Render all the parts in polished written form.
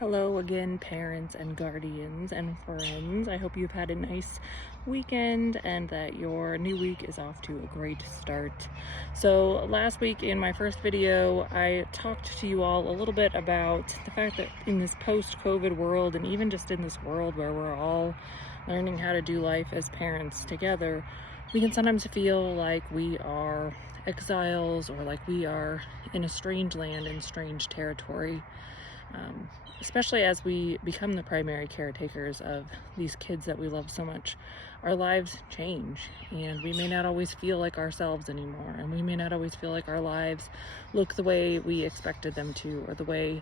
Hello again, parents and guardians and friends. I hope you've had a nice weekend and that your new week is off to a great start. So, last week in my first video, I talked to you all a little bit about the fact that in this post-COVID world, and even just in this world where we're all learning how to do life as parents together, we can sometimes feel like we are exiles or like we are in a strange land in strange territory. Especially as we become the primary caretakers of these kids that we love so much, our lives change and we may not always feel like ourselves anymore, and we may not always feel like our lives look the way we expected them to or the way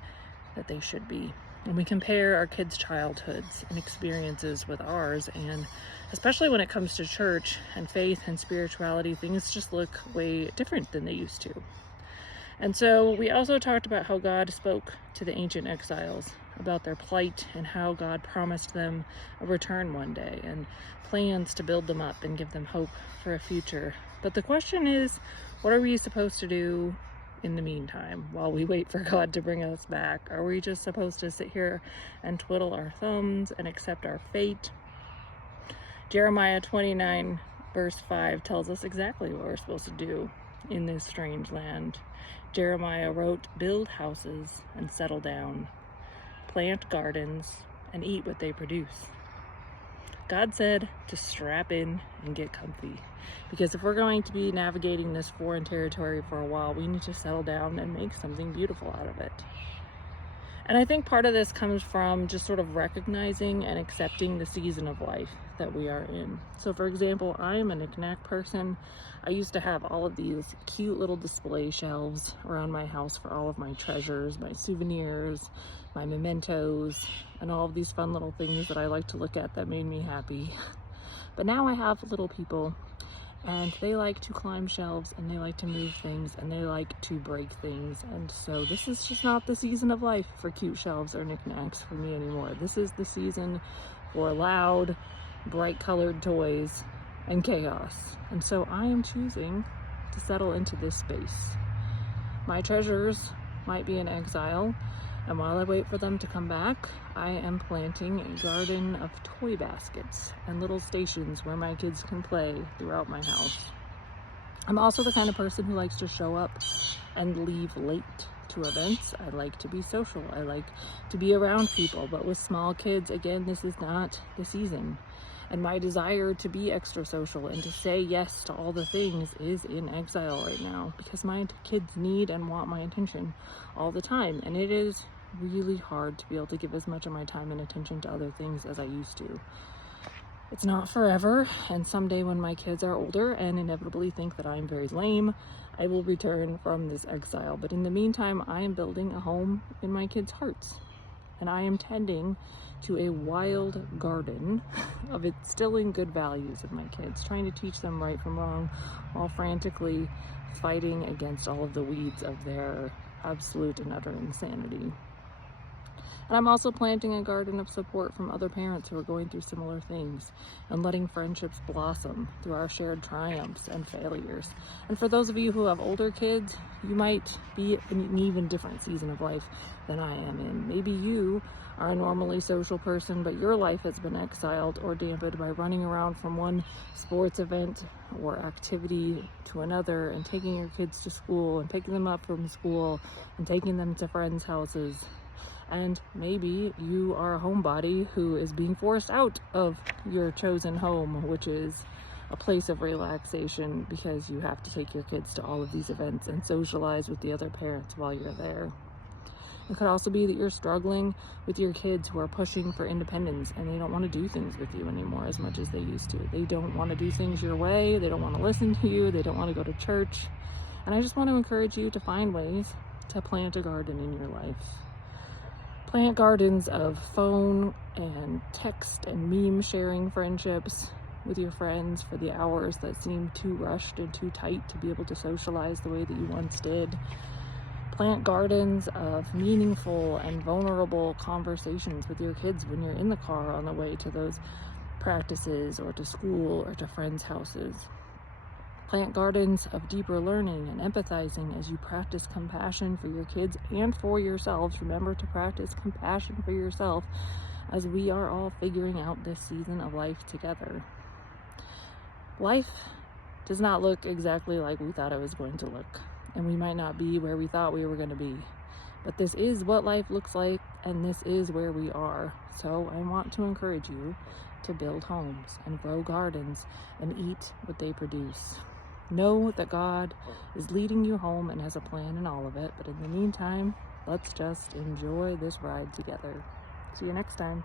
that they should be. And we compare our kids' childhoods and experiences with ours, and especially when it comes to church and faith and spirituality, things just look way different than they used to. And so we also talked about how God spoke to the ancient exiles about their plight and how God promised them a return one day and plans to build them up and give them hope for a future. But the question is, what are we supposed to do in the meantime while we wait for God to bring us back? Are we just supposed to sit here and twiddle our thumbs and accept our fate? Jeremiah 29 verse 5 tells us exactly what we're supposed to do in this strange land. Jeremiah wrote, "Build houses and settle down, plant gardens and eat what they produce." God said to strap in and get comfy, because if we're going to be navigating this foreign territory for a while, we need to settle down and make something beautiful out of it. And I think part of this comes from just sort of recognizing and accepting the season of life that we are in. So for example, I am a knick-knack person. I used to have all of these cute little display shelves around my house for all of my treasures, my souvenirs, my mementos, and all of these fun little things that I like to look at that made me happy. But now I have little people, and they like to climb shelves and they like to move things and they like to break things, and so this is just not the season of life for cute shelves or knickknacks for me anymore. This is the season for loud, bright colored toys and chaos, and so I am choosing to settle into this space. My treasures might be in exile, and while I wait for them to come back, I am planting a garden of toy baskets and little stations where my kids can play throughout my house. I'm also the kind of person who likes to show up and leave late to events. I like to be social. I like to be around people, but with small kids, again, this is not the season. And my desire to be extra social and to say yes to all the things is in exile right now, because my kids need and want my attention all the time. And it is really hard to be able to give as much of my time and attention to other things as I used to. It's not forever, and someday when my kids are older and inevitably think that I'm very lame, I will return from this exile. But in the meantime, I am building a home in my kids' hearts, and I am tending to a wild garden of instilling good values of my kids, trying to teach them right from wrong while frantically fighting against all of the weeds of their absolute and utter insanity. And I'm also planting a garden of support from other parents who are going through similar things, and letting friendships blossom through our shared triumphs and failures. And for those of you who have older kids, you might be in an even different season of life than I am in. Maybe you are a normally social person, but your life has been exiled or dampened by running around from one sports event or activity to another, and taking your kids to school and picking them up from school and taking them to friends' houses. And maybe you are a homebody who is being forced out of your chosen home, which is a place of relaxation, because you have to take your kids to all of these events and socialize with the other parents while you're there. It could also be that you're struggling with your kids who are pushing for independence and they don't want to do things with you anymore as much as they used to. They don't want to do things your way. They don't want to listen to you. They don't want to go to church. And I just want to encourage you to find ways to plant a garden in your life. Plant gardens of phone and text and meme sharing friendships with your friends for the hours that seem too rushed and too tight to be able to socialize the way that you once did. Plant gardens of meaningful and vulnerable conversations with your kids when you're in the car on the way to those practices or to school or to friends' houses. Plant gardens of deeper learning and empathizing as you practice compassion for your kids and for yourselves. Remember to practice compassion for yourself as we are all figuring out this season of life together. Life does not look exactly like we thought it was going to look, and we might not be where we thought we were going to be. But this is what life looks like, and this is where we are. So I want to encourage you to build homes and grow gardens and eat what they produce. Know that God is leading you home and has a plan in all of it. But in the meantime, let's just enjoy this ride together. See you next time.